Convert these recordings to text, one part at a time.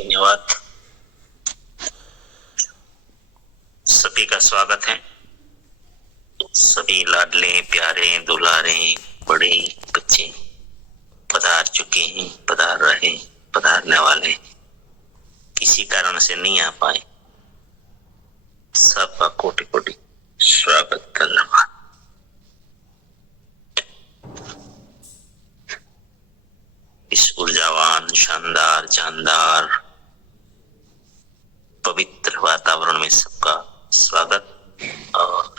धन्यवाद। सभी का स्वागत है। सभी लाडले प्यारे दुलारे बड़े बच्चे पधार चुके हैं, पधार रहे, पधारने वाले, किसी कारण से नहीं आ पाए, सबका कोटि कोटि स्वागत, धन्यवाद। इस ऊर्जावान, शानदार, जानदार, पवित्र वातावरण में सबका स्वागत। और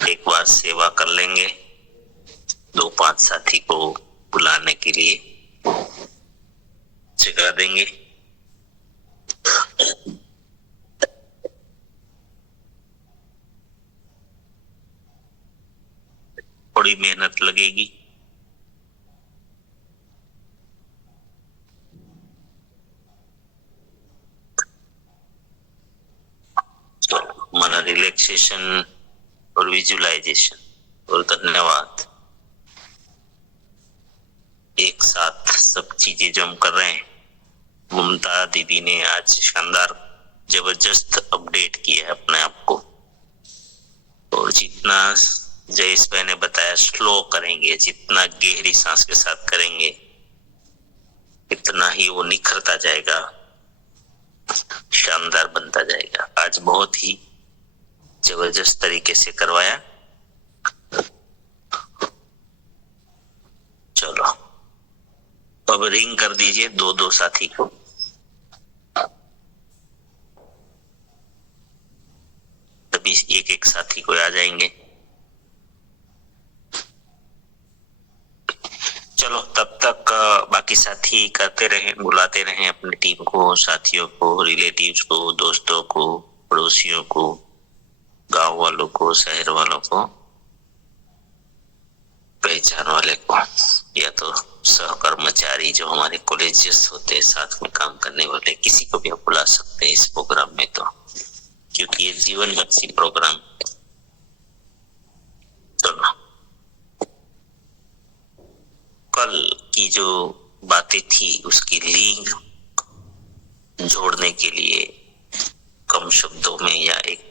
एक बार सेवा कर लेंगे, 2-5 साथी को बुलाने के लिए जगा देंगे। थोड़ी मेहनत लगेगी। हमारा रिलैक्सेशन और विजुअलाइजेशन और धन्यवाद, एक साथ सब चीजें जो हम कर रहे हैं। ममता दीदी ने आज शानदार जबरदस्त अपडेट किया है अपने आप को, और जितना जयेश भाई ने बताया स्लो करेंगे, जितना गहरी सांस के साथ करेंगे, इतना ही वो निखरता जाएगा, शानदार बनता जाएगा। आज बहुत ही जबरदस्त तरीके से करवाया। चलो अब रिंग कर दीजिए 2-2 साथी को। तभी एक साथी को आ जाएंगे। चलो तब तक बाकी साथी करते रहें, बुलाते रहें अपनी टीम को, साथियों को, रिलेटिव्स को, दोस्तों को, पड़ोसियों को, गांव वालों को, शहर वालों को, पहचान वाले को, या तो सहकर्मचारी जो हमारे कॉलेजेस होते हैं, साथ में काम करने वाले, किसी को भी आप बुला सकते हैं इस प्रोग्राम में, तो क्योंकि ये जीवन बख्शी प्रोग्राम। चलो कल की जो बातें थी उसकी लिंक जोड़ने के लिए कम शब्दों में या एक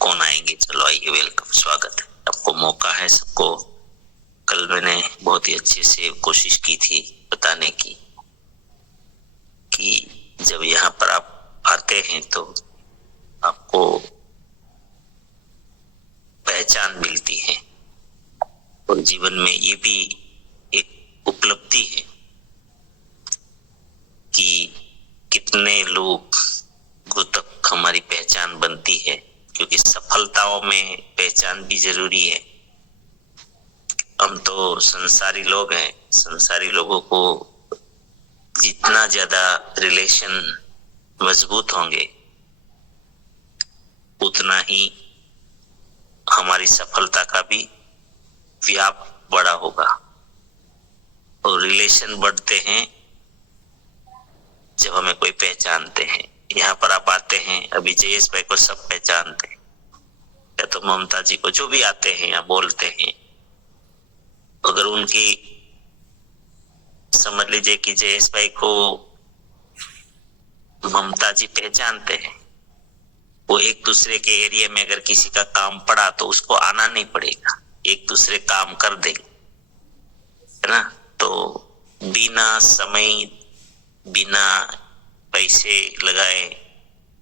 कौन आएंगे। चलो आइए, वेलकम, स्वागत है, आपको मौका है सबको। कल मैंने बहुत ही अच्छे से कोशिश की थी बताने की कि जब यहाँ पर आप आते हैं तो आपको पहचान मिलती है, और जीवन में ये भी एक उपलब्धि है कि कितने लोगों तक हमारी पहचान बनती है, क्योंकि सफलताओं में पहचान भी जरूरी है। हम तो संसारी लोग हैं, संसारी लोगों को जितना ज्यादा रिलेशन मजबूत होंगे उतना ही हमारी सफलता का भी व्याप बड़ा होगा। और रिलेशन बढ़ते हैं जब हमें कोई पहचानते हैं। यहाँ पर आप आते हैं, अभी जयेश भाई को सब पहचानते हैं, या तो ममता जी को, जो भी आते हैं या बोलते हैं, अगर उनकी समझ लीजिए कि जयेश भाई को ममता जी पहचानते हैं, वो एक दूसरे के एरिया में अगर किसी का काम पड़ा तो उसको आना नहीं पड़ेगा, एक दूसरे काम कर देंगे, है ना। तो बिना समय, बिना पैसे लगाए,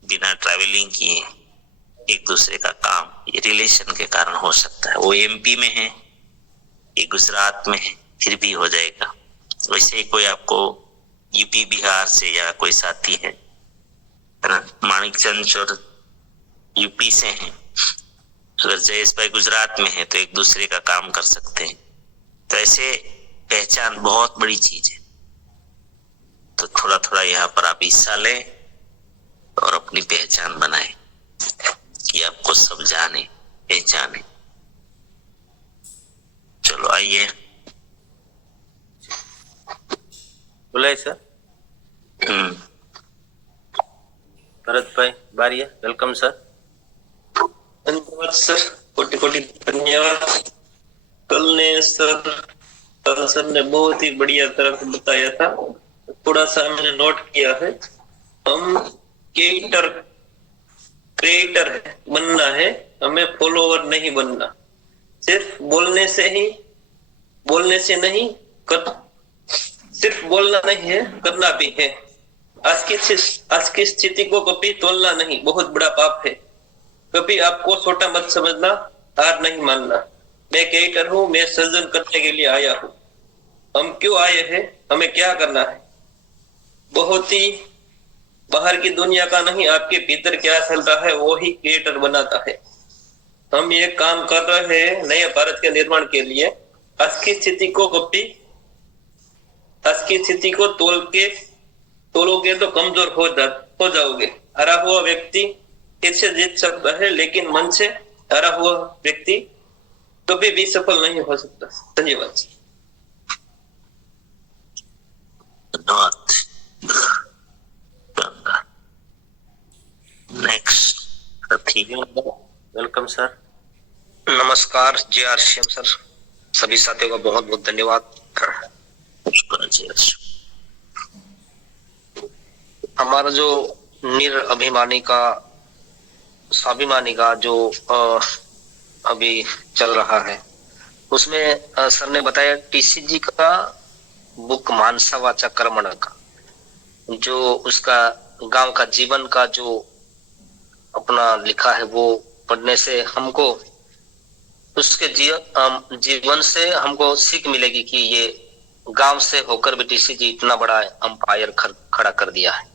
बिना ट्रैवलिंग किए एक दूसरे का काम ये रिलेशन के कारण हो सकता है। वो एमपी में है, ये गुजरात में है, फिर भी हो जाएगा। वैसे ही कोई आपको यूपी बिहार से या कोई साथी है ना, माणिकचंद और यूपी से हैं, अगर जयेश भाई गुजरात में है तो एक दूसरे का काम कर सकते हैं। तो ऐसे पहचान बहुत बड़ी चीज है। तो थोड़ा थोड़ा यहाँ पर आप हिस्सा लें और अपनी पहचान बनाएं कि आपको सब जाने, पहचाने। चलो आइए। बुलाए सर। भरत भाई बारिया, वेलकम सर। धन्यवाद सर, कोटि कोटि धन्यवाद। कल सर ने बहुत ही बढ़िया तरह से बताया था थोड़ा सा मैंने नोट किया है। हम क्रिएटर क्रिएटर है, बनना है, हमें फॉलोवर नहीं बनना। सिर्फ बोलने से नहीं कर, सिर्फ बोलना नहीं है, करना भी है। आज की स्थिति को कभी तोलना नहीं, बहुत बड़ा पाप है। कभी आपको छोटा मत समझना, हार नहीं मानना। मैं क्रिएटर हूँ, मैं सृजन करने के लिए आया हूँ। हम क्यों आए हैं, हमें क्या करना है, बहुत ही बाहर की दुनिया का नहीं, आपके भीतर क्या चल रहा है वो ही क्रिएटर बनाता है। हम ये काम कर रहे हैं नए भारत के निर्माण के लिए। आज की स्थिति को तोलोगे तो कमजोर हो जाओगे। हारा हुआ व्यक्ति फिर से जीत सकता है, लेकिन मन से हारा हुआ व्यक्ति कभी भी सफल नहीं हो सकता। धन्यवाद। Next welcome sir. नमस्कार JRCM सर, सभी साथियों का बहुत बहुत धन्यवाद। हमारा जो स्वाभिमानी का जो अभी चल रहा है, उसमें सर ने बताया TCG का बुक मानसा वाचा कर्मण का, जो उसका गांव का जीवन का जो अपना लिखा है, वो पढ़ने से हमको उसके जीवन से हमको सीख मिलेगी कि ये गांव से होकर भी TCG इतना बड़ा अंपायर खड़ा कर दिया है।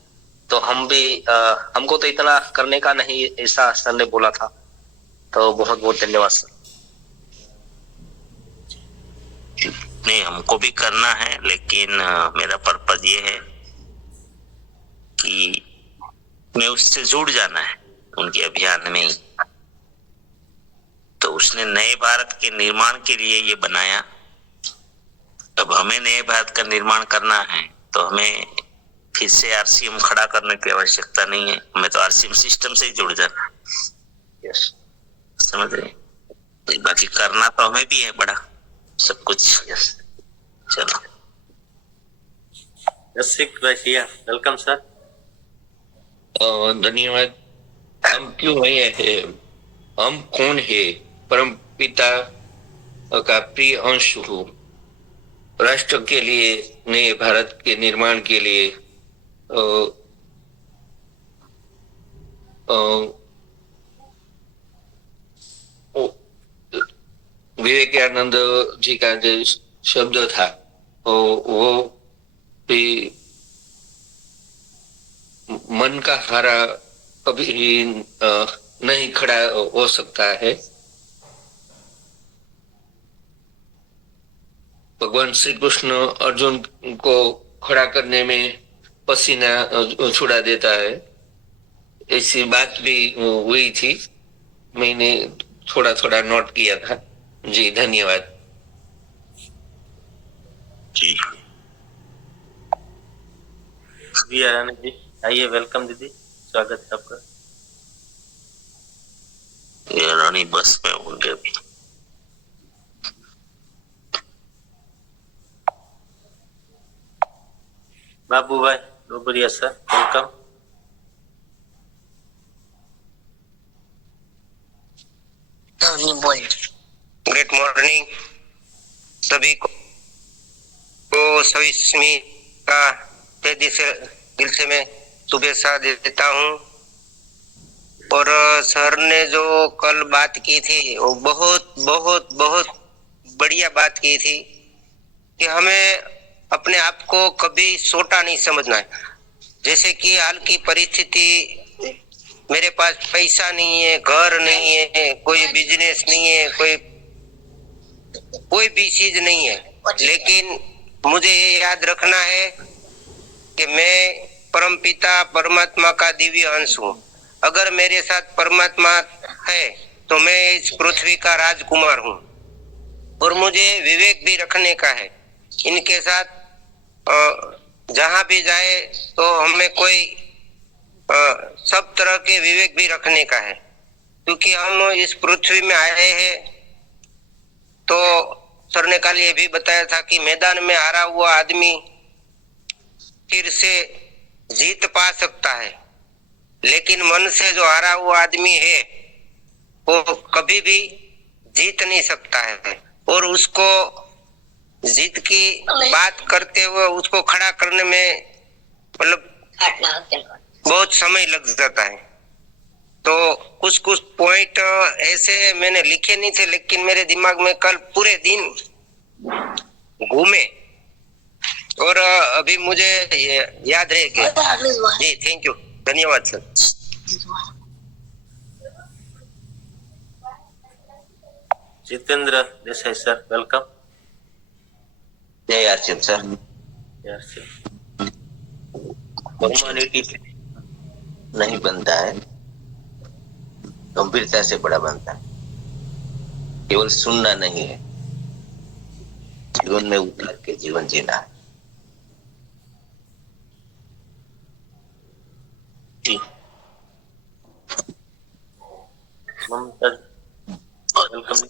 तो हम भी हमको तो इतना करने का नहीं, ऐसा सर ने बोला था। तो बहुत बहुत धन्यवाद सर। नहीं, हमको भी करना है, लेकिन मेरा पर्पज ये है कि मैं उससे जुड़ जाना है उनके अभियान में ही। तो उसने नए भारत के निर्माण के लिए ये बनाया। अब हमें नए भारत का निर्माण करना है, तो हमें फिर से RCM खड़ा करने की आवश्यकता नहीं है, हमें तो RCM सिस्टम से ही जुड़ जाना है। यस, समझ रहे। बाकी करना तो हमें भी है बड़ा सब कुछ। यस, चलो। Welcome sir. धन्यवाद। हम क्यों आए हैं, हम कौन है? परम पिता का प्रिय अंश हूँ। राष्ट्र के लिए, नए भारत के निर्माण के लिए विवेकानंद जी का जो शब्द था, वो भी मन का हारा कभी नहीं खड़ा हो सकता है। भगवान श्री कृष्ण अर्जुन को खड़ा करने में पसीना छुड़ा देता है, ऐसी बात भी हुई थी। मैंने थोड़ा थोड़ा नोट किया था जी। धन्यवाद जी। रानी जी आइए। वेलकम दीदी, स्वागत है आपका। ये रानी बस में होंगे अभी। बाबू भाई डोबरिया सर, वेलकम। ग्रेट मॉर्निंग सभी को। सभी का दिल से मैं शुभेच्छा देता हूँ। और सर ने जो कल बात की थी, वो बहुत बहुत बहुत बढ़िया बात की थी कि हमें अपने आप को कभी छोटा नहीं समझना है। जैसे कि हाल की परिस्थिति, मेरे पास पैसा नहीं है, घर नहीं है, कोई बिजनेस नहीं है, कोई भी चीज नहीं है, लेकिन मुझे ये याद रखना है कि मैं परमपिता परमात्मा का दिव्य अंश हूँ। अगर मेरे साथ परमात्मा है तो मैं इस पृथ्वी का राजकुमार हूँ। और मुझे विवेक भी रखने का है इनके साथ। जहां भी जाए तो हमें कोई सब तरह के विवेक भी रखने का है, क्योंकि हम इस पृथ्वी में आए हैं। तो सर ने कल ये भी बताया था कि मैदान में हारा हुआ आदमी फिर से जीत पा सकता है, लेकिन मन से जो हारा हुआ आदमी है वो कभी भी जीत नहीं सकता है। और उसको जीत की बात करते हुए उसको खड़ा करने में मतलब बहुत समय लग जाता है। तो कुछ कुछ पॉइंट ऐसे मैंने लिखे नहीं थे, लेकिन मेरे दिमाग में कल पूरे दिन घूमे और अभी मुझे ये याद रह गया। जी थैंक यू, धन्यवाद sir. Jitendra Desai sir, welcome. जय आसिफ सर। फॉर्मेलिटी नहीं बनता है, गंभीरता से बड़ा बनता है। केवल सुनना नहीं है, जीवन में उतार के जीवन जीना है। जी ममता वेलकम।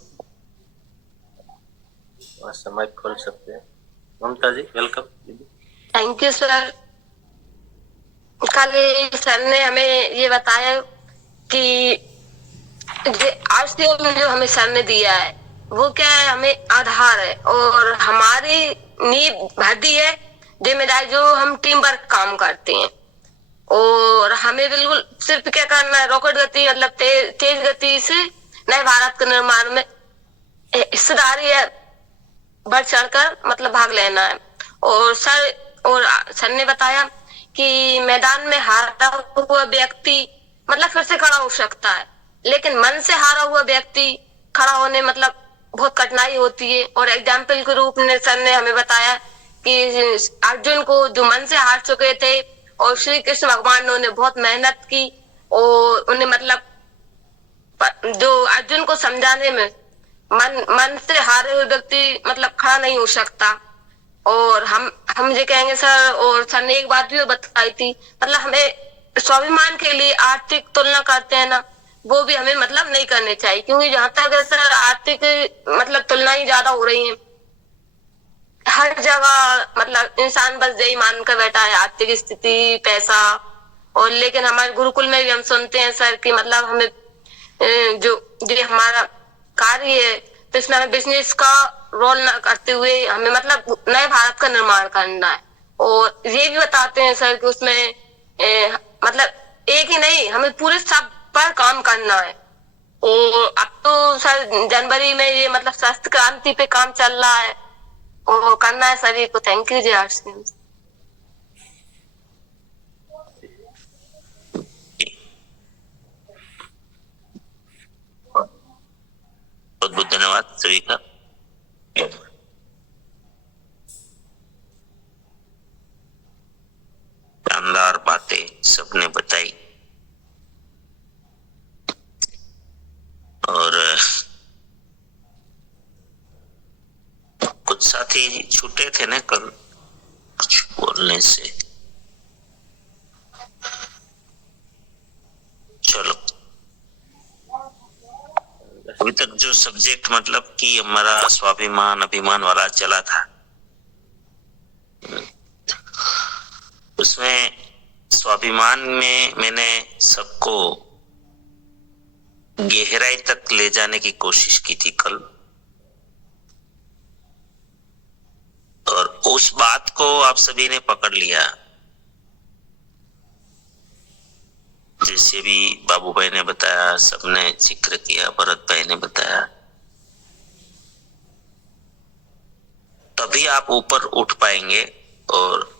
समय खोल सकते हैं। ममता जी वेलकम। Thank you sir. कल सर ने हमें ये बताया कि आरसीएम जो हमें सर ने दिया है वो क्या है, हमें आधार है और हमारी नींव भर दी है जिम्मेदारी, जो हम टीम वर्क काम करते हैं। और हमें बिल्कुल सिर्फ क्या करना है, रॉकेट गति मतलब तेज गति से नए भारत के निर्माण में हिस्सेदारी है, बढ़ चढ़कर मतलब भाग लेना है। और सर ने बताया कि मैदान में हारा हुआ व्यक्ति मतलब फिर से खड़ा हो सकता है, लेकिन मन से हारा हुआ व्यक्ति खड़ा होने मतलब बहुत कठिनाई होती है। और एग्जाम्पल के रूप में सर ने हमें बताया कि अर्जुन को जो मन से हार चुके थे और श्री कृष्ण भगवान ने उन्हें बहुत मेहनत की और उन्हें मतलब जो अर्जुन को समझाने में मन से हारे हुए व्यक्ति मतलब खड़ा नहीं हो सकता। और हम ये कहेंगे सर, और सर ने एक बात भी बताई थी, मतलब हमें स्वाभिमान के लिए आर्थिक तुलना करते हैं ना, वो भी हमें मतलब नहीं करनी चाहिए, क्योंकि जहां तक सर आर्थिक मतलब तुलना ही ज्यादा हो रही है हर जगह। मतलब इंसान बस यही मान कर बैठा है आर्थिक स्थिति, पैसा। और लेकिन हमारे गुरुकुल में भी हम सुनते हैं सर कि मतलब हमें जो हमारा कार्य है तो इसमें हमें बिजनेस का रोल न करते हुए हमें मतलब नए भारत का निर्माण करना है। और ये भी बताते हैं सर कि उसमें मतलब एक ही नहीं, हमें पूरे सब पर काम करना है। और अब तो सर जनवरी में ये मतलब स्वास्थ्य क्रांति पे काम चल रहा है और करना है सभी को। थैंक यू जी आरसीएम। बहुत बहुत धन्यवाद सभी का। शानदार बातें सबने बताई और कुछ साथी छूटे थे ना कल कुछ बोलने से। चलो अभी तक जो सब्जेक्ट मतलब कि हमारा स्वाभिमान अभिमान वाला चला था, उसमें स्वाभिमान में मैंने सबको गहराई तक ले जाने की कोशिश की थी कल। और उस बात को आप सभी ने पकड़ लिया, जैसे भी बाबू भाई ने बताया, सबने जिक्र किया, भरत भाई ने बताया, तभी आप ऊपर उठ पाएंगे। और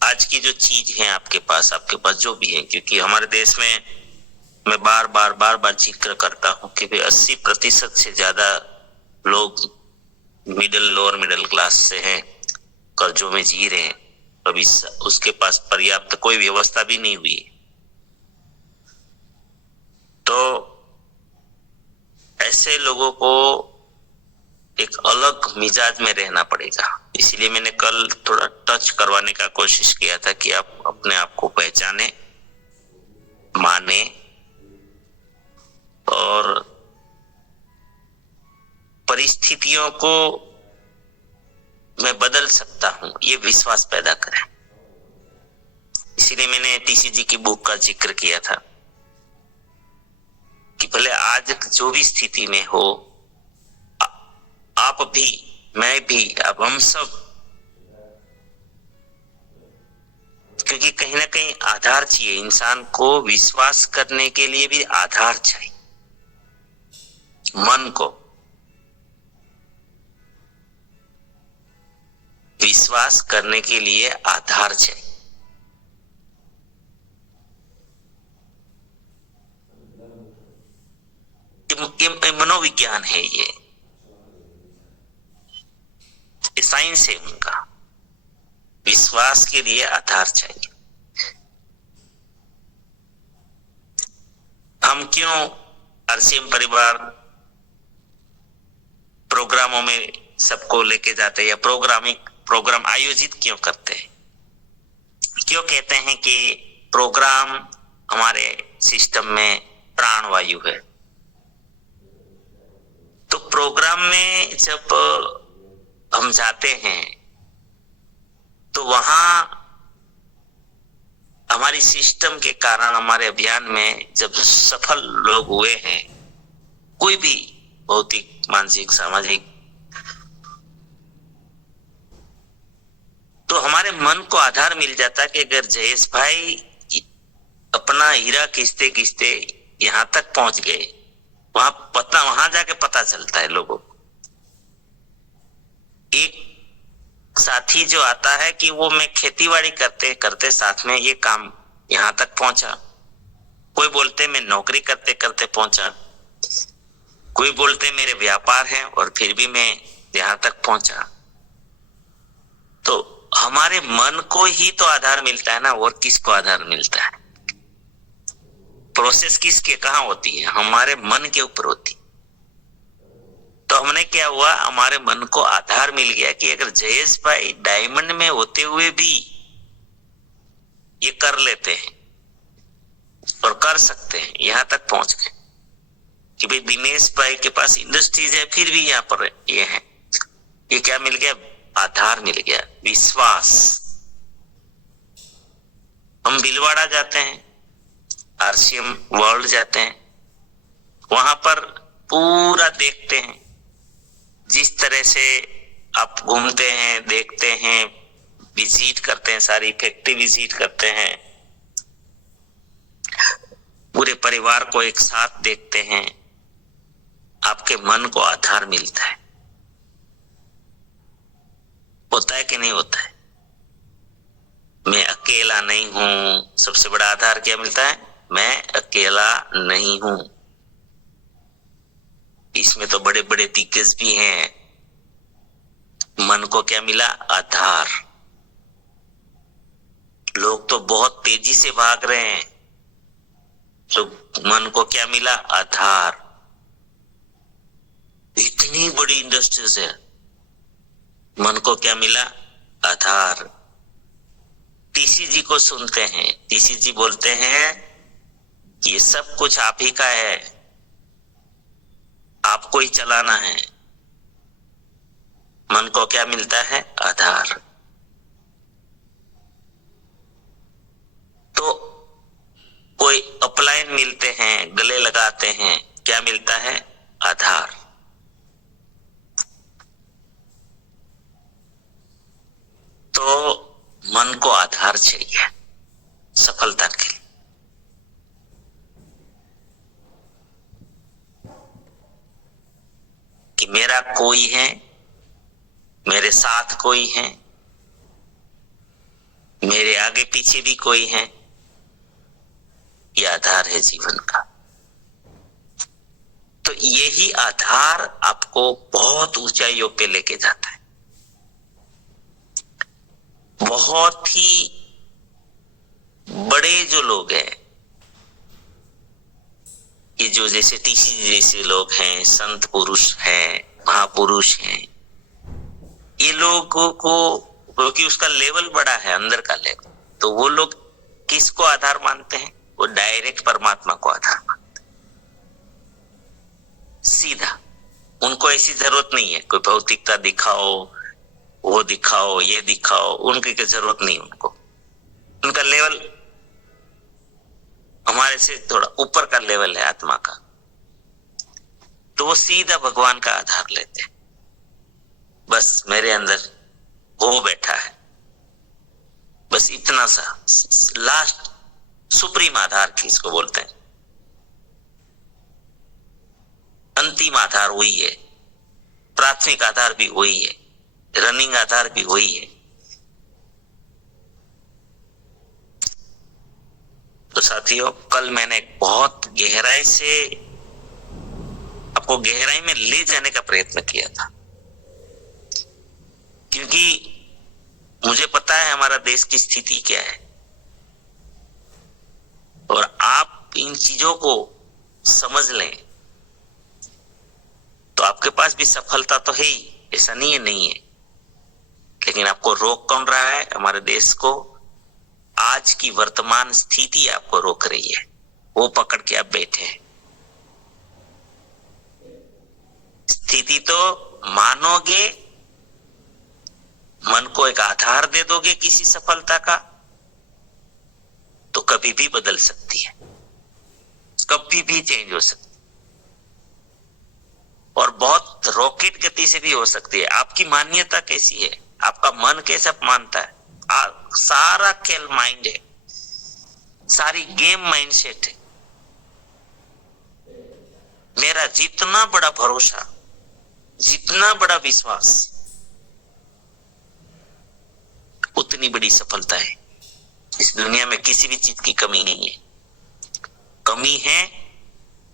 आज की जो चीज है आपके पास जो भी है, क्योंकि हमारे देश में मैं बार बार जिक्र करता हूं कि 80% से ज्यादा लोग लोअर मिडिल क्लास से हैं, कर्जों में जी रहे हैं, अभी उसके पास पर्याप्त कोई व्यवस्था भी नहीं हुई। तो ऐसे लोगों को एक अलग मिजाज में रहना पड़ेगा। इसलिए मैंने कल थोड़ा टच करवाने का कोशिश किया था कि आप अपने आप को पहचाने, माने और परिस्थितियों को मैं बदल सकता हूं, ये विश्वास पैदा करें। इसीलिए मैंने टीसीजी की बुक का जिक्र किया था कि भले आज जो भी स्थिति में हो, आप भी, मैं भी, अब हम सब, क्योंकि कहीं ना कहीं आधार चाहिए। इंसान को विश्वास करने के लिए भी आधार चाहिए। मन को विश्वास करने के लिए आधार चाहिए। ये मनोविज्ञान है, ये साइंस है उनका। विश्वास के लिए आधार चाहिए। हम क्यों आरसीएम परिवार प्रोग्रामों में सबको लेके जाते हैं या प्रोग्राम आयोजित क्यों करते हैं? क्यों कहते हैं कि प्रोग्राम हमारे सिस्टम में प्राणवायु है? तो प्रोग्राम में जब हम जाते हैं तो वहां हमारी सिस्टम के कारण, हमारे अभियान में जब सफल लोग हुए हैं, कोई भी भौतिक, मानसिक, सामाजिक, तो हमारे मन को आधार मिल जाता कि अगर जयेश भाई अपना हीरा खींचते खींचते यहां तक पहुंच गए, वहां जाके पता चलता है लोगों को। एक साथी जो आता है कि वो मैं खेतीबाड़ी करते करते साथ में ये काम यहां तक पहुंचा, कोई बोलते मैं नौकरी करते करते पहुंचा, कोई बोलते मेरे व्यापार है और फिर भी मैं यहां तक पहुंचा। तो हमारे मन को ही तो आधार मिलता है ना, और किसको आधार मिलता है? प्रोसेस किसके कहां होती है? हमारे मन के ऊपर होती। तो हमने क्या हुआ, हमारे मन को आधार मिल गया कि अगर जयेश भाई डायमंड में होते हुए भी ये कर लेते हैं और कर सकते हैं, यहां तक पहुंच गए कि भाई दिनेश भाई के पास इंडस्ट्रीज है, फिर भी यहाँ पर ये है, ये क्या मिल गया? आधार मिल गया, विश्वास। हम भीलवाड़ा जाते हैं, आरसीएम वर्ल्ड जाते हैं, वहां पर पूरा देखते हैं। जिस तरह से आप घूमते हैं, देखते हैं, विजिट करते हैं, सारी फैक्ट्री विजिट करते हैं, पूरे परिवार को एक साथ देखते हैं, आपके मन को आधार मिलता है। होता है कि नहीं होता है? मैं अकेला नहीं हूं। सबसे बड़ा आधार क्या मिलता है? मैं अकेला नहीं हूं। इसमें तो बड़े बड़े दिग्गज भी हैं। मन को क्या मिला? आधार। लोग तो बहुत तेजी से भाग रहे हैं, तो मन को क्या मिला? आधार। इतनी बड़ी इंडस्ट्रीज है, मन को क्या मिला? आधार। टीसीजी को सुनते हैं, टीसीजी बोलते हैं कि ये सब कुछ आप ही का है, आपको ही चलाना है। मन को क्या मिलता है? आधार। तो कोई अपलाइन मिलते हैं, गले लगाते हैं, क्या मिलता है? आधार। तो मन को आधार चाहिए सफलता के लिए। कि मेरा कोई है, मेरे साथ कोई है, मेरे आगे पीछे भी कोई है, ये आधार है जीवन का। तो यही आधार आपको बहुत ऊंचाइयों पे लेके जाता है। बहुत ही बड़े जो लोग हैं, ये जो जैसे टीसीजी जैसे लोग हैं, संत पुरुष हैं, महापुरुष हैं, ये लोगों को, क्योंकि उसका लेवल बड़ा है, अंदर का लेवल, तो वो लोग किसको आधार मानते हैं? वो डायरेक्ट परमात्मा को आधार मानते हैं, सीधा। उनको ऐसी जरूरत नहीं है कोई भौतिकता दिखाओ, वो दिखाओ, ये दिखाओ, उनकी कोई जरूरत नहीं उनको। उनका लेवल हमारे से थोड़ा ऊपर का लेवल है आत्मा का, तो वो सीधा भगवान का आधार लेते हैं। बस मेरे अंदर वो बैठा है, बस इतना सा लास्ट सुप्रीम आधार किसको बोलते हैं, अंतिम आधार वही है, प्राथमिक आधार भी वही है, रनिंग आधार भी वही है। तो साथियों, कल मैंने बहुत गहराई से आपको गहराई में ले जाने का प्रयत्न किया था, क्योंकि मुझे पता है हमारा देश की स्थिति क्या है, और आप इन चीजों को समझ लें तो आपके पास भी सफलता तो है ही, ऐसा नहीं है नहीं है। लेकिन आपको रोक कौन रहा है? हमारे देश को आज की वर्तमान स्थिति आपको रोक रही है, वो पकड़ के आप बैठे हैं। स्थिति तो मानोगे, मन को एक आधार दे दोगे किसी सफलता का, तो कभी भी बदल सकती है, कभी भी चेंज हो सकती है, और बहुत रॉकेट गति से भी हो सकती है। आपकी मान्यता कैसी है, आपका मन कैसा मानता है, सारा खेल माइंड है, सारी गेम माइंडसेट है। मेरा जितना बड़ा भरोसा, जितना बड़ा विश्वास, उतनी बड़ी सफलता है। इस दुनिया में किसी भी चीज की कमी नहीं है। कमी है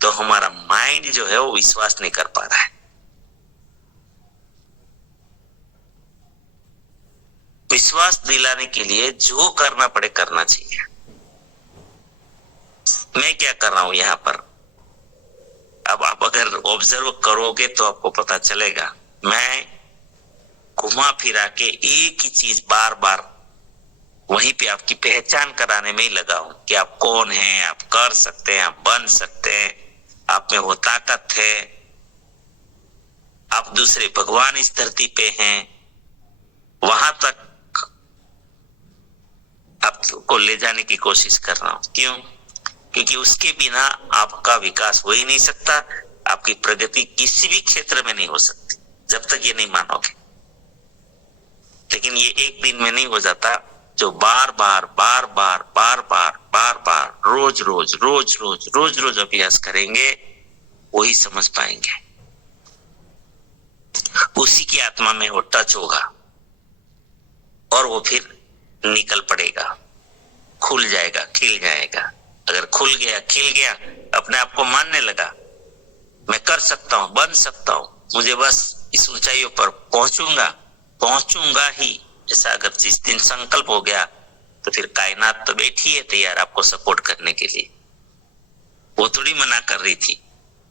तो हमारा माइंड जो है वो विश्वास नहीं कर पा रहा है। विश्वास दिलाने के लिए जो करना पड़े करना चाहिए। मैं क्या कर रहा हूं यहां पर, अब आप अगर ऑब्जर्व करोगे तो आपको पता चलेगा। मैं घुमा फिरा के एक ही चीज बार बार वहीं पे आपकी पहचान कराने में ही लगा हूं कि आप कौन हैं, आप कर सकते हैं, आप बन सकते हैं, आप में वो ताकत है, आप दूसरे भगवान इस धरती पे हैं। वहां तक आपको ले जाने की कोशिश कर रहा हूं। क्यों? क्योंकि उसके बिना आपका विकास हो ही नहीं सकता, आपकी प्रगति किसी भी क्षेत्र में नहीं हो सकती जब तक ये नहीं मानोगे। लेकिन ये एक दिन में नहीं हो जाता, जो बार बार बार बार बार बार बार बार रोज रोज रोज रोज रोज रोज अभ्यास करेंगे, वही समझ पाएंगे। उसी की आत्मा में वो टच होगा और वो फिर निकल पड़ेगा, खुल जाएगा, खिल जाएगा। अगर खुल गया, खिल गया, अपने आप को मानने लगा, मैं कर सकता हूं, बन सकता हूं, मुझे बस इस ऊंचाइयों पर पहुंचूंगा ही, ऐसा अगर जिस दिन संकल्प हो गया तो फिर कायनात तो बैठी है तैयार आपको सपोर्ट करने के लिए। वो थोड़ी मना कर रही थी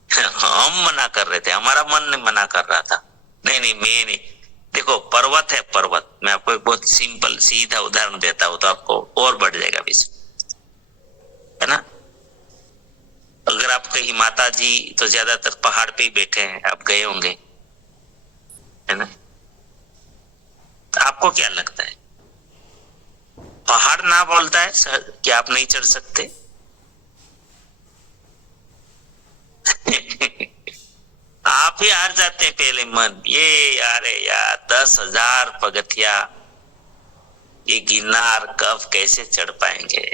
हम मना कर रहे थे, हमारा मन ने मना कर रहा था। नहीं नहीं, मैं नहीं। देखो, पर्वत है पर्वत, मैं आपको एक बहुत सिंपल सीधा उदाहरण देता हूं तो आपको और बढ़ जाएगा विश्व, है ना। अगर आप कहीं माता जी तो ज्यादातर पहाड़ पे ही बैठे हैं, आप गए होंगे, है ना। आपको क्या लगता है, पहाड़ ना बोलता है कि आप नहीं चढ़ सकते? आप ही हार जाते हैं पहले मन, ये यार 10,000 पगथिया, ये गिरनार कब कैसे चढ़ पाएंगे?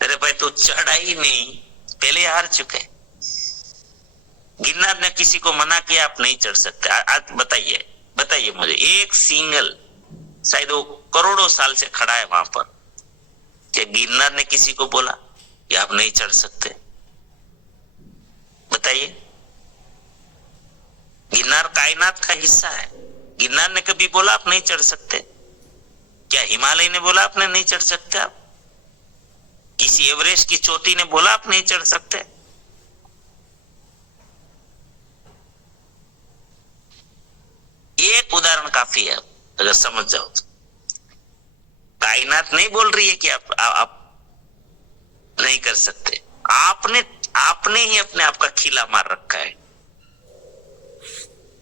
अरे भाई, तू चढ़ा ही नहीं, पहले हार चुके। गिरनार ने किसी को मना किया आप नहीं चढ़ सकते? आज बताइए मुझे एक सिंगल, शायद वो करोड़ों साल से खड़ा है वहां पर, क्या गिरनार ने किसी को बोला कि आप नहीं चढ़ सकते? बताइए। गिरनार कायनात का हिस्सा है, गिरनार ने कभी बोला आप नहीं चढ़ सकते? क्या हिमालय ने बोला आपने नहीं चढ़ सकते? आप किसी एवरेस्ट की चोटी ने बोला आप नहीं चढ़ सकते? एक उदाहरण काफी है, अगर समझ जाओ तो। कायनात नहीं बोल रही है कि आप नहीं कर सकते, आपने ही अपने आप का खिला मार रखा है।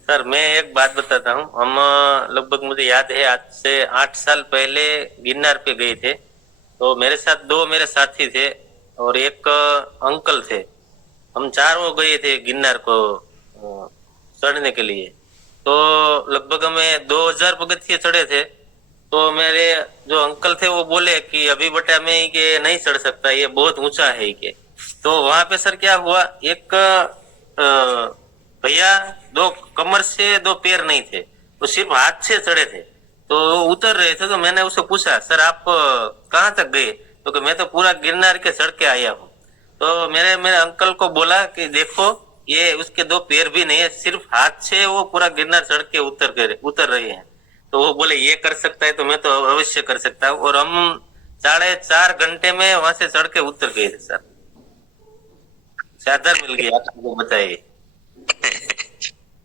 सर मैं एक बात बताता हूँ। हम लगभग मुझे याद है आज से 8 साल पहले गिरनार पे गए थे। तो मेरे साथ 2 मेरे साथी थे और एक अंकल थे। हम चारों गए थे गिरनार को चढ़ने के लिए। तो लगभग हमें 2000 पगथिये चढ़े थे। तो मेरे जो अंकल थे वो बोले कि अभी बेटा मैं ये नहीं चढ़ सकता, ये बहुत ऊंचा है ये। तो वहां पे सर क्या हुआ, एक भैया 2 कमर से 2 पैर नहीं थे, वो सिर्फ हाथ से चढ़े थे। तो वो उतर रहे थे। तो मैंने उससे पूछा, सर आप कहाँ तक गए? तो कि मैं तो पूरा गिरनार के चढ़ के आया हूँ। तो मेरे अंकल को बोला कि देखो ये उसके 2 पैर भी नहीं है, सिर्फ हाथ से वो पूरा गिरनार चढ़ के उतर रहे हैं। तो वो बोले ये कर सकता है तो मैं तो अवश्य कर सकता हूँ। और हम 4.5 घंटे में वहां से चढ़ के उतर गए थे सर। चादर मिल गई आपको, बताइए।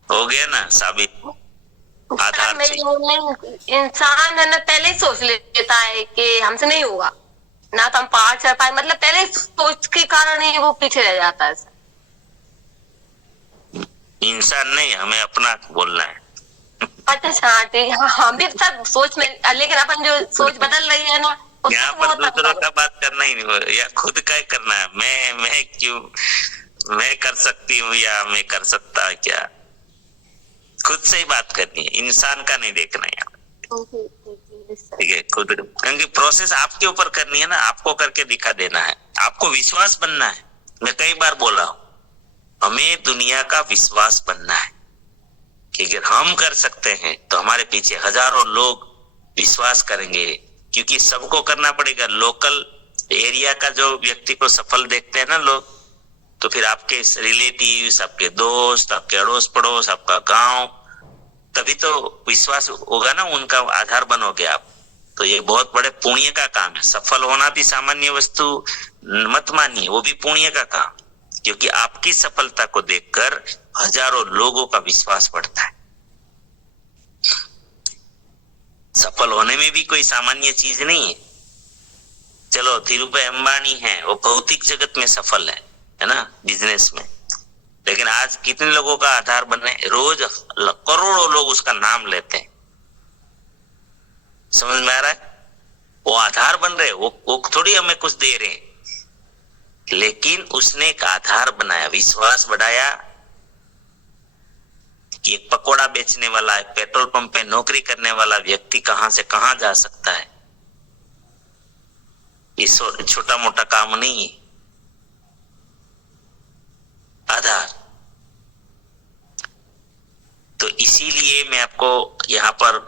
हो गया ना साबित। सर आधार मैं चाहिए। ये बोल रही हूँ, इंसान है ना पहले ही सोच लेता है कि हमसे नहीं होगा, ना तो हम पहाड़ चढ़ पाए, मतलब पहले सोच के कारण ही वो पीछे रह जाता है सर। इंसान नहीं, हमें अपना बोलना है। अच्छा हाँ ठीक है। हाँ, हम भी सर सोच में, लेकिन अपन जो सोच बदल रही है ना उससे यहाँ वो पर तब दूसरों तक- का बात करना ही नहीं हो, या खुद का ही करना है। मैं क्यों, मैं कर सकती हूँ या मैं कर सकता है क्या, खुद से ही बात करनी है, इंसान का नहीं देखना है। ठीक है, खुद, क्योंकि प्रोसेस आपके ऊपर करनी है ना, आपको करके दिखा देना है, आपको विश्वास बनना है। मैं कई बार बोला हूं, हमें दुनिया का विश्वास बनना है कि अगर हम कर सकते हैं तो हमारे पीछे हजारों लोग विश्वास करेंगे। क्योंकि सबको करना पड़ेगा। लोकल एरिया का जो व्यक्ति को सफल देखते हैं ना लोग, तो फिर आपके रिलेटिव्स, आपके दोस्त, आपके अड़ोस पड़ोस, आपका गांव, तभी तो विश्वास होगा ना, उनका आधार बनोगे आप। तो ये बहुत बड़े पुण्य का काम है। सफल होना भी सामान्य वस्तु मत मानिए, वो भी पुण्य का काम, क्योंकि आपकी सफलता को देखकर हजारों लोगों का विश्वास बढ़ता है। सफल होने में भी कोई सामान्य चीज नहीं है। चलो धीरूभाई अंबानी है, वो भौतिक जगत में सफल है ना, बिजनेस में, लेकिन आज कितने लोगों का आधार बन रहे हैं? रोज करोड़ों लोग उसका नाम लेते हैं। समझ में आ रहा है? वो आधार बन रहे, वो थोड़ी हमें कुछ दे रहे हैं, लेकिन उसने एक आधार बनाया, विश्वास बढ़ाया कि एक पकोड़ा बेचने वाला, एक पेट्रोल पंप पे नौकरी करने वाला व्यक्ति कहां से कहां जा सकता है। ये छोटा मोटा काम नहीं है। आधार। तो इसीलिए मैं आपको यहाँ पर,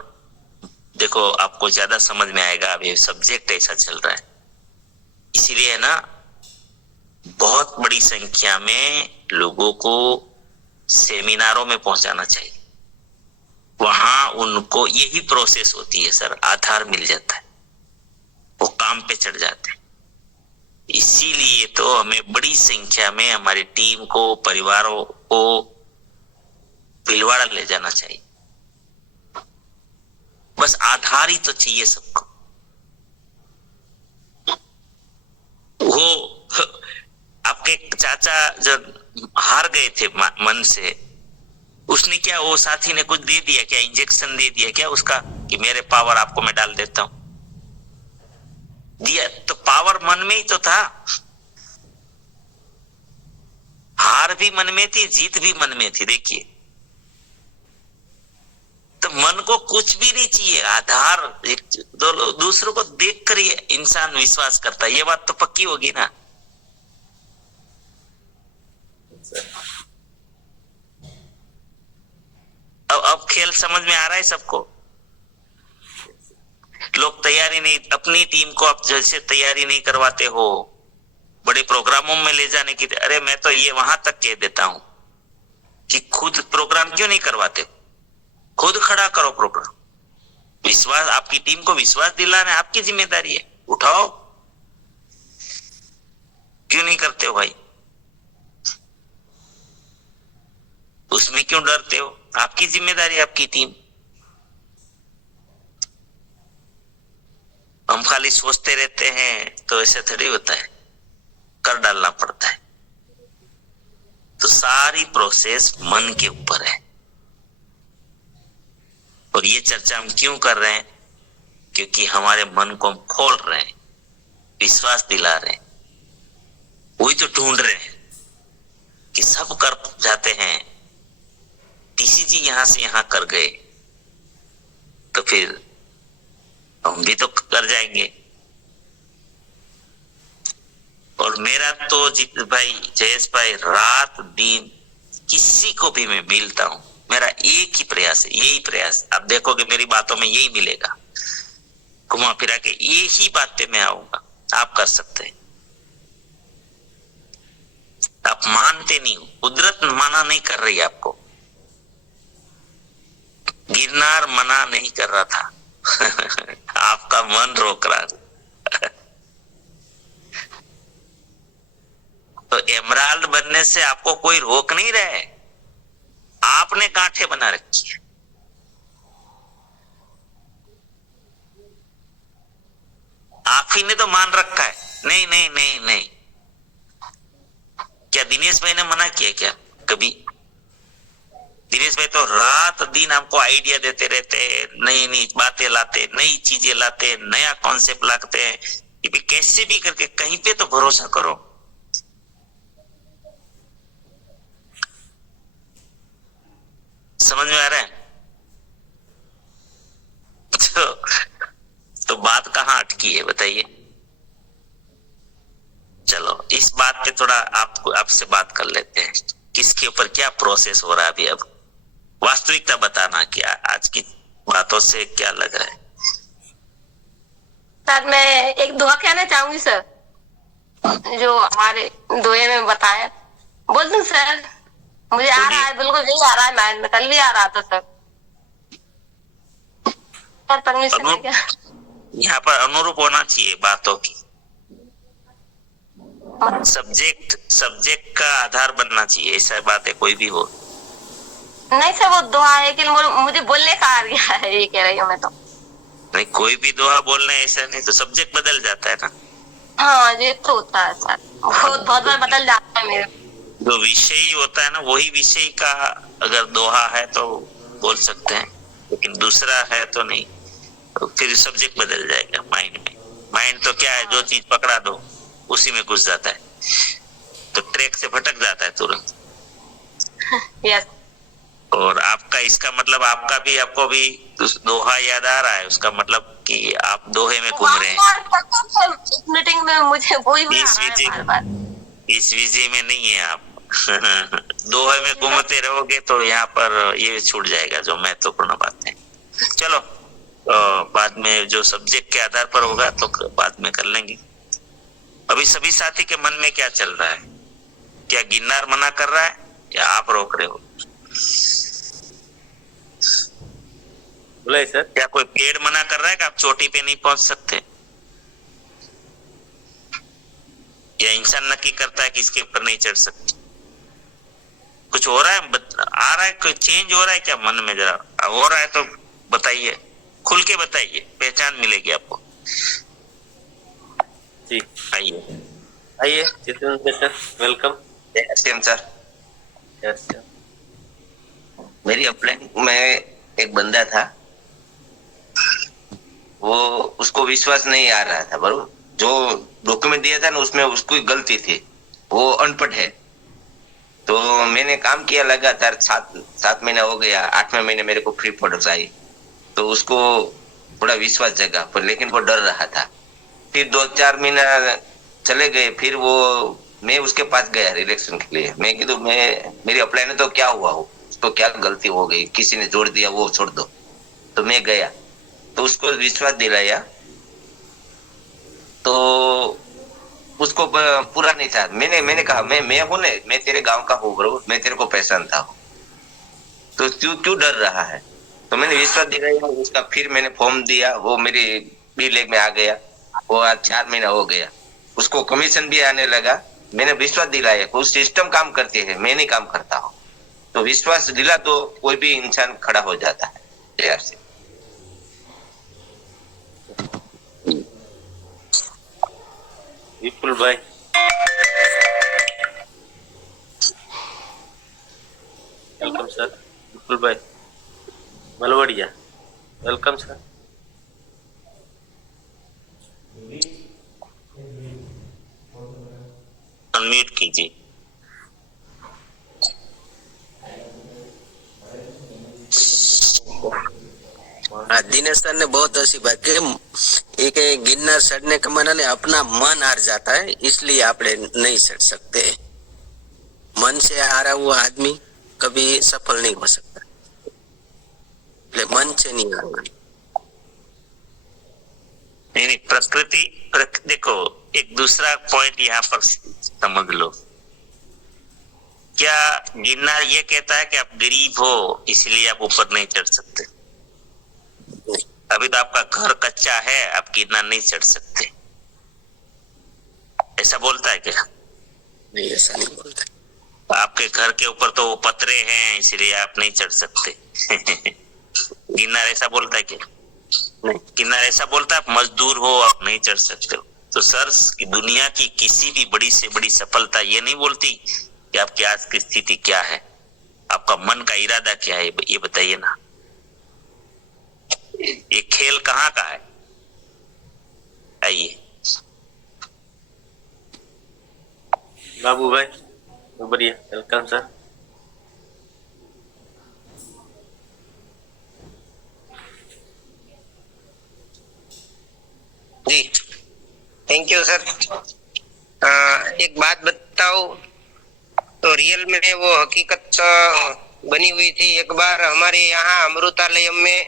देखो आपको ज्यादा समझ में आएगा, अब ये सब्जेक्ट ऐसा चल रहा है, इसीलिए है ना, बहुत बड़ी संख्या में लोगों को सेमिनारों में पहुंचाना चाहिए। वहां उनको यही प्रोसेस होती है सर, आधार मिल जाता है, वो काम पे चढ़ जाते हैं। इसीलिए तो हमें बड़ी संख्या में हमारी टीम को, परिवारों को भीलवाड़ा ले जाना चाहिए। बस आधार ही तो चाहिए सबको। वो आपके चाचा जब हार गए थे मन से, उसने क्या, वो साथी ने कुछ दे दिया क्या, इंजेक्शन दे दिया क्या उसका कि मेरे पावर आपको मैं डाल देता हूं? दिया तो पावर मन में ही तो था। हार भी मन में थी, जीत भी मन में थी। देखिए, तो मन को कुछ भी नहीं चाहिए, आधार दूसरों को देखकर ये इंसान विश्वास करता है। ये बात तो पक्की होगी ना। अब खेल समझ में आ रहा है सबको? लोग तैयारी नहीं, अपनी टीम को आप जैसे तैयारी नहीं करवाते हो बड़े प्रोग्रामों में ले जाने की, अरे मैं तो ये वहां तक कह देता हूं कि खुद प्रोग्राम क्यों नहीं करवाते? खुद खड़ा करो प्रोग्राम। विश्वास, आपकी टीम को विश्वास दिलाना आपकी जिम्मेदारी है, उठाओ। क्यों नहीं करते हो भाई? उसमें क्यों डरते हो? आपकी जिम्मेदारी, आपकी टीम। हम खाली सोचते रहते हैं तो ऐसे थोड़ी होता है, कर डालना पड़ता है। तो सारी प्रोसेस मन के ऊपर है। और ये चर्चा हम क्यों कर रहे हैं? क्योंकि हमारे मन को हम खोल रहे हैं, विश्वास दिला रहे हैं। वही तो ढूंढ रहे हैं कि सब कर जाते हैं, टीसी जी यहां से यहां कर गए, तो फिर हम भी तो कर जाएंगे। और मेरा तो जीत भाई, जयेश भाई, रात दिन किसी को भी मैं मिलता हूं, मेरा एक ही प्रयास है, यही प्रयास। आप देखोगे मेरी बातों में यही मिलेगा, घुमा फिरा के यही बात पे मैं आऊंगा। आप कर सकते हैं, आप मानते नहीं हो, कुदरत मना नहीं कर रही आपको, गिरनार मना नहीं कर रहा था आपका मन रोक रहा था तो एमराल्ड बनने से आपको कोई रोक नहीं रहे, आपने गांठे बना रखी है। आप ही ने तो मान रखा है, नहीं नहीं नहीं नहीं। क्या दिनेश भाई ने मना किया क्या कभी? दिनेश भाई तो रात दिन हमको आइडिया देते रहते हैं, नई नई बातें लाते, नई चीजें लाते, नया कॉन्सेप्ट लाते हैं कि कैसे भी करके कहीं पे तो भरोसा करो। समझ में आ रहा है? तो बात कहाँ अटकी है बताइए? चलो इस बात पे थोड़ा आपसे बात कर लेते हैं, किसके ऊपर क्या प्रोसेस हो रहा है अभी। अब वास्तविकता बताना, क्या आज की बातों से क्या लग रहा है? सर मैं एक दुआ कहना चाहूंगी सर, जो हमारे दोहे में बताया। बोल दूं सर? मुझे आ रहा है, बिल्कुल यही आ रहा है माइंड में, कल भी आ रहा था सर। सर परमिशन है क्या? यहाँ पर अनुरूप होना चाहिए बातों की, सब्जेक्ट का आधार बनना चाहिए, ऐसा बात है कोई भी हो। नहीं सर वो दुआ है कि मुझे बोलने का आ गया है, ये कह रही हूँ मैं तो। नहीं कोई भी दुआ बोलना है ऐसा नहीं, तो सब्जेक्ट बदल जाता है ना। हाँ ये तो होता है सर, बहुत बार बदल जाता है मेरे। जो विषय होता है ना, वही विषय का अगर दोहा है तो बोल सकते हैं, लेकिन दूसरा है तो नहीं, तो फिर सब्जेक्ट बदल जाएगा माइंड में। माइंड तो क्या है, जो चीज पकड़ा दो उसी में घुस जाता है, तो ट्रैक से भटक जाता है तुरंत। यस। और आपका इसका मतलब आपको भी दोहा याद आ रहा है, उसका मतलब कि आप दोहे में घूम रहे हैं। इस मीटिंग में मुझे वही इस विजय में नहीं है आप दोहे में घूमते रहोगे तो यहाँ पर ये छूट जाएगा जो महत्वपूर्ण बात है। चलो बाद में जो सब्जेक्ट के आधार पर होगा तो बाद में कर लेंगे। अभी सभी साथी के मन में क्या चल रहा है? क्या गिरनार मना कर रहा है या आप रोक रहे हो? बोला सर, क्या कोई पेड़ मना कर रहा है कि आप चोटी पे नहीं पहुंच सकते? या इंसान नक्की करता है कि इसके ऊपर नहीं चढ़ सकते? कुछ हो रहा है, आ रहा है, कोई चेंज हो रहा है क्या मन में? जरा हो रहा है तो बताइए, खुल के बताइए, पहचान मिलेगी आपको। जी आइए आइए Jitendra sir, welcome. Sir yes sir. मेरी अपलाइन में एक बंदा था, वो उसको विश्वास नहीं आ रहा था, बरोबर। जो डॉक्यूमेंट दिया था ना उसमें उसकी गलती थी, वो अनपढ़ है। तो मैंने काम किया लगातार, 7 महीना हो गया, 8वें महीने मेरे को फ्री प्रोडक्ट्स आई, तो उसको थोड़ा विश्वास जगा, पर लेकिन वो डर रहा था। फिर 2-4 महीना चले गए, फिर मैं उसके पास गया रिलेक्शन के लिए। मैं कीधु मेरी अपलाइन तो क्या हुआ हो, उसको क्या गलती हो गई, किसी ने जोड़ दिया, वो छोड़ दो। तो मैं गया तो उसको विश्वास दिलाया, तो उसको पूरा नहीं था। मैंने कहा मैं हूं ना, मैं तेरे गांव का हूँ बरोबर, मैं तेरे को पहचानता हूँ, तो क्यों डर रहा है? तो मैंने विश्वास दिलाया उसका। फिर मैंने फॉर्म दिया, वो मेरी बी लेग में आ गया, वो आज 4 महीना हो गया, उसको कमीशन भी आने लगा। मैंने विश्वास दिलाया, वो सिस्टम काम करते हैं, मैं नहीं काम करता हूँ। तो विश्वास दिला तो कोई भी इंसान खड़ा हो जाता है प्यार से। विपुल भाई, वेलकम सर। विपुल भाई मलवड़िया। Welcome sir. अनम्यूट कीजिए। दिनेश सर ने बहुत अच्छी बात की। एक गिरनार चढ़ने का मन है, अपना मन हार जाता है, इसलिए आप नहीं चढ़ सकते। मन से हारा हुआ आदमी कभी सफल नहीं हो सकता, मन से नहीं हारना। नहीं, देखो एक दूसरा पॉइंट यहाँ पर समझ लो। क्या गिरनार ये कहता है कि आप गरीब हो इसलिए आप ऊपर नहीं चढ़ सकते? अभी तो आपका घर कच्चा है, आप गिरनार नहीं चढ़ सकते, ऐसा बोलता है क्या? नहीं, ऐसा नहीं बोलता। आपके घर के ऊपर तो वो पतरे हैं इसलिए आप नहीं चढ़ सकते। गिरनार ऐसा बोलता है क्या? नहीं, गिरनार ऐसा बोलता है आप मजदूर हो, आप नहीं चढ़ सकते हो। तो सर की दुनिया की किसी भी बड़ी से बड़ी सफलता ये नहीं बोलती कि आपकी आज की स्थिति क्या है, आपका मन का इरादा क्या है, ये बताइए ना। ये खेल कहाँ का है? आइए बाबू भाई, बढ़िया, वेलकम सर। जी थैंक यू सर। एक बात बताओ, तो रियल में वो हकीकत बनी हुई थी। एक बार हमारे यहाँ अमृतालय में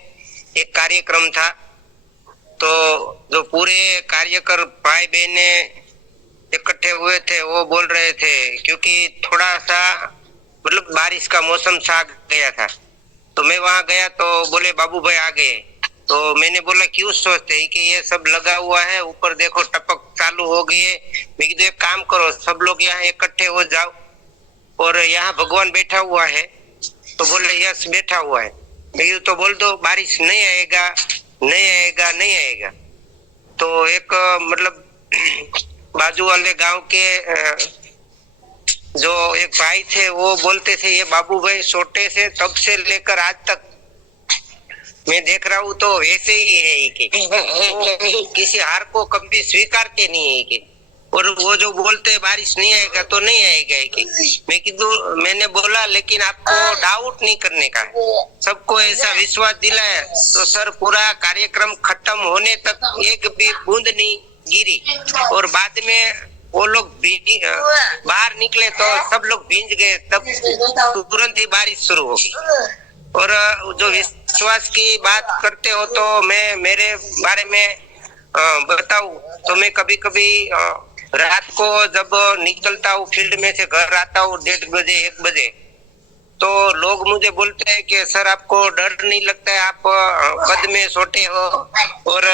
एक कार्यक्रम था, तो जो पूरे कार्यकर भाई बहने इकट्ठे हुए थे वो बोल रहे थे, क्योंकि थोड़ा सा मतलब बारिश का मौसम सा गया था, तो मैं वहां गया तो बोले बाबू भाई आ गए। तो मैंने बोला क्यों सोचते हैं कि ये सब लगा हुआ है, ऊपर देखो टपक चालू हो गई है। मैं कहा एक काम करो, सब लोग यहाँ इकट्ठे हो जाओ, और यहाँ भगवान बैठा हुआ है। तो बोले यस बैठा हुआ है। मैं तो बोल दो बारिश नहीं आएगा, नहीं आएगा, नहीं आएगा। तो एक मतलब बाजू वाले गांव के जो एक भाई थे वो बोलते थे ये बाबू भाई छोटे से तब से लेकर आज तक मैं देख रहा हूँ तो वैसे ही है कि किसी हार को कभी स्वीकारते नहीं है कि, और वो जो बोलते हैं बारिश नहीं आएगा तो नहीं आएगा कि। मैंने बोला लेकिन आपको डाउट नहीं करने का, सबको ऐसा विश्वास दिलाया। तो सर पूरा कार्यक्रम खत्म होने तक एक भी बूंद नहीं गिरी, और बाद में वो लोग बाहर निकले तो सब लोग भींज गए, तब तुरंत ही बारिश शुरू हो गई। और जो विश्वास की बात करते हो तो मैं मेरे बारे में बताऊं तो मैं कभी कभी रात को जब निकलता हूँ फील्ड में से घर आता हूँ 1:30 बजे 1 बजे, तो लोग मुझे बोलते हैं कि सर आपको डर नहीं लगता है, आप कद में छोटे हो और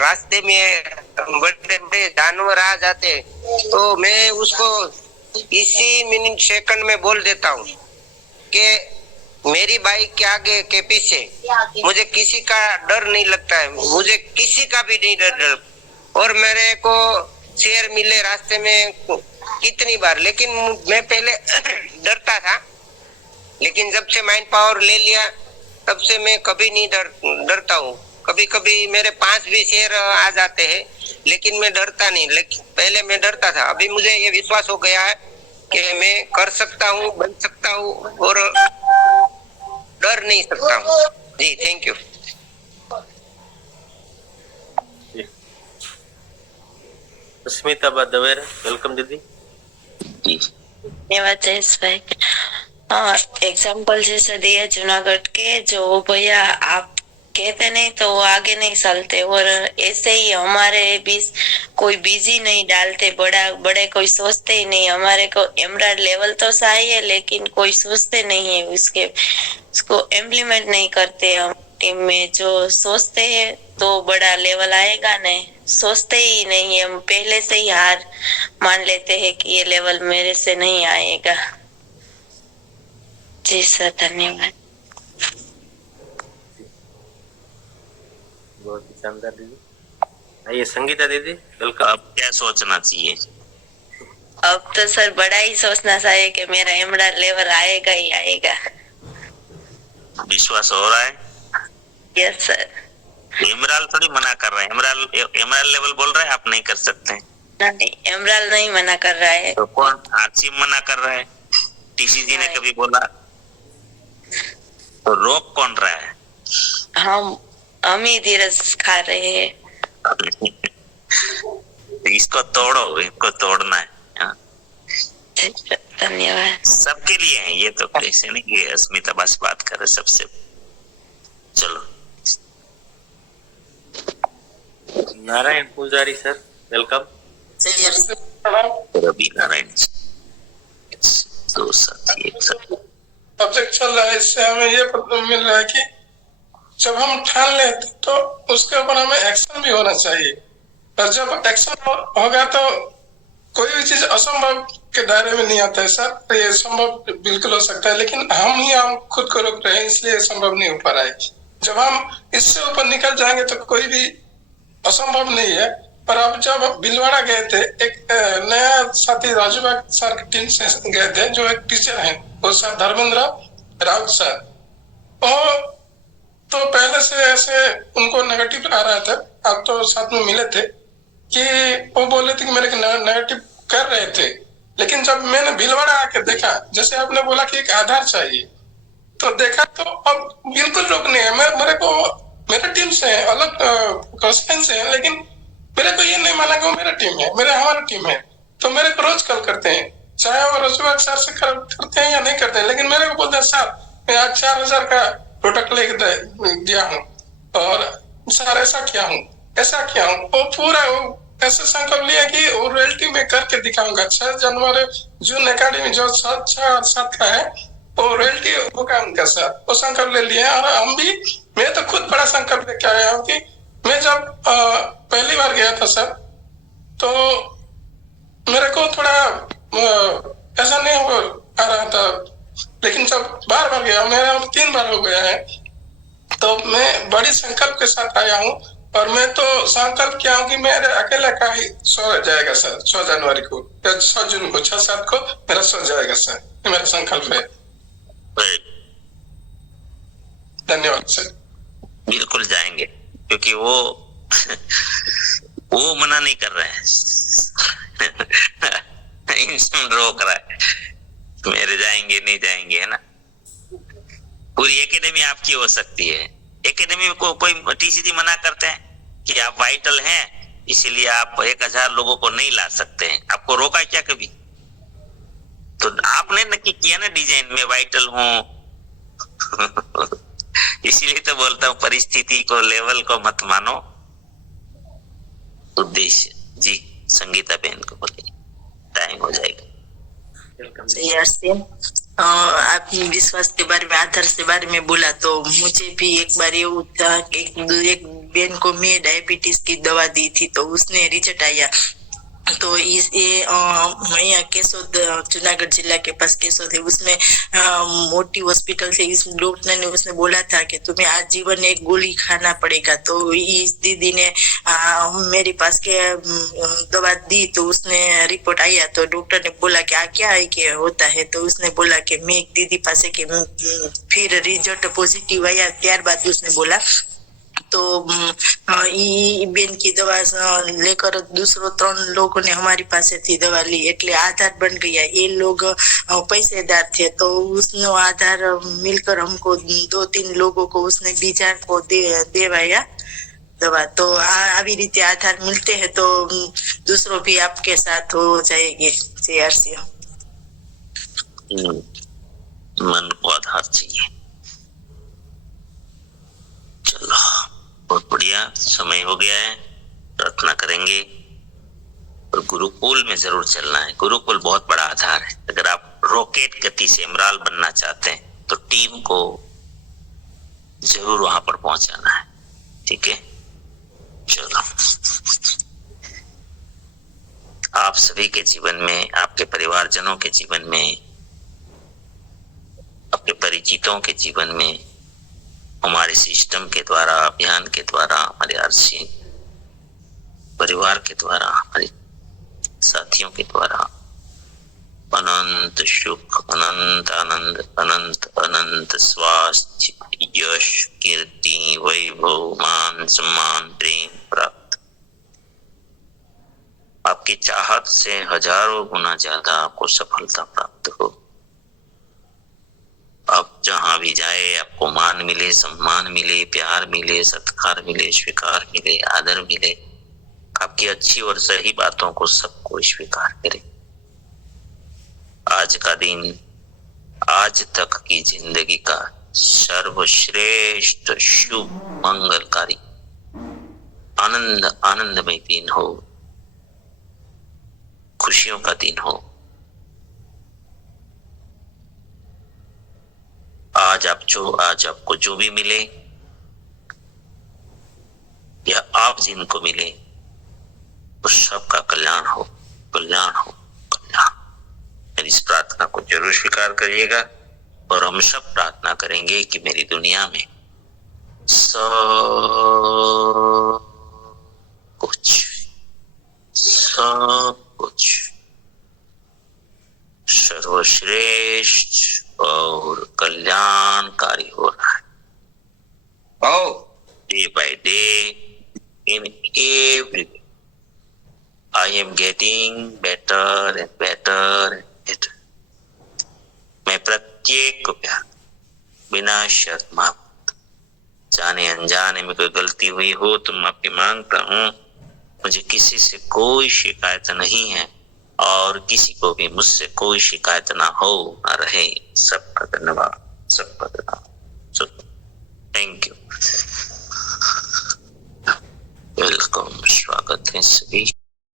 रास्ते में बड़े बड़े जानवर आ जाते, तो मैं उसको इसी मिनट सेकंड में बोल देता हूँ कि मेरी बाइक के आगे के पीछे मुझे किसी का डर नहीं लगता है, मुझे किसी का भी नहीं डर। और मेरे को शेर मिले रास्ते में कितनी बार, लेकिन मैं पहले डरता था, लेकिन जब से माइंड पावर ले लिया तब से मैं कभी नहीं डरता हूँ। कभी कभी मेरे पास भी शेर आ जाते हैं लेकिन मैं डरता नहीं, लेकिन पहले मैं डरता था। अभी मुझे ये विश्वास हो गया है कि मैं कर सकता हूँ, बन सकता हूँ और डर नहीं सकता हूँ। जी थैंक यू। स्मिता दवेर, वेलकम दीदी। धन्यवाद जयेश भाई। एग्जाम्पल जैसे दिया जूनागढ़ के, जो भैया आप कहते नहीं तो वो आगे नहीं चलते, और ऐसे ही हमारे भी कोई बिजी नहीं डालते, बड़े कोई सोचते ही नहीं। हमारे को एमराल्ड लेवल तो सही है लेकिन कोई सोचते नहीं है, उसको इम्प्लीमेंट नहीं करते। हम टीम में जो सोचते हैं तो बड़ा लेवल आएगा, नहीं सोचते ही नहीं है, हम पहले से ही हार मान लेते हैं कि ये लेवल मेरे से नहीं आएगा। जी सर धन्यवाद। बहुत ही शानदार दीदी। आइए संगीता दीदी, वेलकम। अब क्या सोचना चाहिए? अब तो सर बड़ा ही सोचना चाहिए कि मेरा एमराल्ड लेवल आएगा ही आएगा। विश्वास हो रहा है? Yes sir. इमरान थोड़ी मना कर रहा है, इमरान लेवल बोल रहा है आप नहीं कर सकते। नहीं, इमरान नहीं मना कर रहा है। तो कौन? आसिम मना कर रहा है। टीसीजी ने कभी बोला? तो रोक कौन रहा है? हम ही धीरज खा रहे हैं। इसको तोड़ो, इनको तोड़ना है। हाँ? धन्यवाद। सबके लिए है ये, तो ऐसे नहीं कि अस्मिता बस बात करे सबसे। चलो नारायण पुजारी सर, वेलकम। रवि नारायण, दो साथी एक साथ। सब्जेक्ट चल रहा है, इससे हमें ये पता मिल रहा है कि जब हम ठान लेते तो उसके ऊपर हमें एक्शन भी होना चाहिए, और जब एक्शन होगा तो कोई भी चीज असंभव के दायरे में नहीं आता है सर। तो ये संभव बिल्कुल हो सकता है, लेकिन हम खुद को रोक रहे हैं, इसलिए संभव नहीं हो पा रहा है। जब हम इससे ऊपर निकल जाएंगे तो कोई भी असंभव नहीं है। पर अब जब भीलवाड़ा गए थे, एक नया साथी राजूबाग सर की टीम से गए थे, जो एक टीचर हैं, वो सर धर्मेंद्र राउत सर। वो तो पहले से ऐसे उनको नेगेटिव आ रहा था, अब तो साथ में मिले थे कि वो बोले थे कि मेरे नेगेटिव कर रहे थे। लेकिन जब मैंने भीलवाड़ा आके देखा, जैसे आपने बोला कि एक आधार चाहिए, तो देखा तो अब बिल्कुल रोकने है। मेरे को मेरे टीम से है, अलग क्वेश्चन से है, लेकिन मेरे को ये नहीं माना कि वो मेरा टीम है, हमारा टीम है। तो मेरे को रोज कॉल करते हैं, चाहे वो रजुआक सर से करते हैं या नहीं करते हैं, लेकिन मेरे को बोलते हैं सर मैं आज 4000 का प्रोडक्ट लेके दिया हूँ, और सर ऐसा किया हूँ, वो पूरा ऐसे संकल्प लिया कि वो रियलिटी में करके दिखाऊंगा। 6 जनवरी जून अकेडमी जो 6 और 7 का है, वो रियलिटी होगा उनका सर, वो संकल्प ले लिए। और हम भी, मैं तो खुद बड़ा संकल्प लेके आया हूँ कि मैं जब पहली बार गया था सर, तो मेरे को थोड़ा ऐसा नहीं हो आ रहा था, लेकिन जब बार गया, मेरा 3 बार हो गया है, तो मैं बड़ी संकल्प के साथ आया हूँ। और मैं तो संकल्प किया हूँ कि मेरे अकेले का ही 100 जाएगा सर, 6 जनवरी को, 6 जून को, 6-7 को मेरा 100 जाएगा सर, ये मेरा संकल्प है। धन्यवाद सर। बिल्कुल जाएंगे, क्योंकि वो मना नहीं कर रहे हैं, इंसान रोक रहा है, मेरे जाएंगे नहीं जाएंगे, है ना। पूरी एकेडमी आपकी हो सकती है। एकेडमी को कोई टीसीजी मना करते हैं कि आप वाइटल हैं, इसीलिए आप 1000 लोगों को नहीं ला सकते हैं। आपको रोका क्या कभी? तो आपने नक्की किया ना डिजाइन में वाइटल हूं। इसीलिए तो बोलता हूँ, परिस्थिति को, लेवल को मत मानो, उद्देश्य। जी संगीता बहन को बोलिए, टाइम हो जाएगा। आपने विश्वास के बारे में, आधार के बारे में बोला, तो मुझे भी एक बार ये था, एक बहन को मैं डायबिटीज की दवा दी थी, तो उसने रिजल्ट आया। तो यहाँ केसोद, जूनागढ़ जिला के पास केसोद है, उसमें मोटी हॉस्पिटल से इस डॉक्टर ने उसने बोला था कि तुम्हें आजीवन एक गोली खाना पड़ेगा। तो इस दीदी ने मेरे पास के दवा दी, तो उसने रिपोर्ट आया, तो डॉक्टर ने बोला कि क्या है कि होता है, तो उसने बोला कि मैं एक दीदी पास के, फिर रिजल्ट पॉजिटिव आया, त्यारबाद उसने बोला तो बेन की दवा लेकर दूसरों 3 लोगों ने हमारी पास थी दवा ली, એટલે आधार बन गया। ये लोग पैसेदार थे, तो उसने आधार मिलकर हमको 2-3 लोगों को उसने बीजा को देवाया दवा। तो अभी रीते आधार मिलते हैं तो दूसरों भी आपके साथ हो जाएंगे। मन को आधार चाहिए। चलो बहुत बढ़िया, समय हो गया है, प्रार्थना करेंगे और गुरुकुल में जरूर चलना है। गुरुकुल बहुत बड़ा आधार है। अगर आप रॉकेट गति से इमराल बनना चाहते हैं तो टीम को जरूर वहां पर पहुंचाना है, ठीक है। चलो, आप सभी के जीवन में, आपके परिवारजनों के जीवन में, अपने परिचितों के जीवन में, हमारे सिस्टम के द्वारा, अभियान के द्वारा, हमारे आरसी परिवार के द्वारा, हमारे साथियों के द्वारा अनंत सुख, अनंत आनंद, अनंत अनंत स्वास्थ्य, यश, कीर्ति, वैभव, मान सम्मान, प्रेम प्राप्त। आपकी चाहत से हजारों गुना ज्यादा आपको सफलता प्राप्त हो। आप जहां भी जाए आपको मान मिले, सम्मान मिले, प्यार मिले, सत्कार मिले, स्वीकार मिले, आदर मिले। आपकी अच्छी और सही बातों को सबको स्वीकार करे। आज का दिन, आज तक की जिंदगी का सर्वश्रेष्ठ शुभ मंगलकारी आनंदमय दिन हो, खुशियों का दिन हो। आज आपको जो भी मिले या आप जिनको मिले उस सबका कल्याण हो, कल्याण हो, कल्याण। मेरी इस प्रार्थना को जरूर स्वीकार करिएगा और हम सब प्रार्थना करेंगे कि मेरी दुनिया में सब कुछ सर्वश्रेष्ठ और कल्याणकारी हो रहा है। Day by day in every I am getting better and better and better. मैं प्रत्येक को प्यार बिना शर्त माफ, जाने अनजाने में कोई गलती हुई हो तो माफी मांगता हूँ। मुझे किसी से कोई शिकायत नहीं है और किसी को भी मुझसे कोई शिकायत ना हो ना रहे। सबका धन्यवाद, सबका धन्यवाद। Thank you. वेलकम, स्वागत है सभी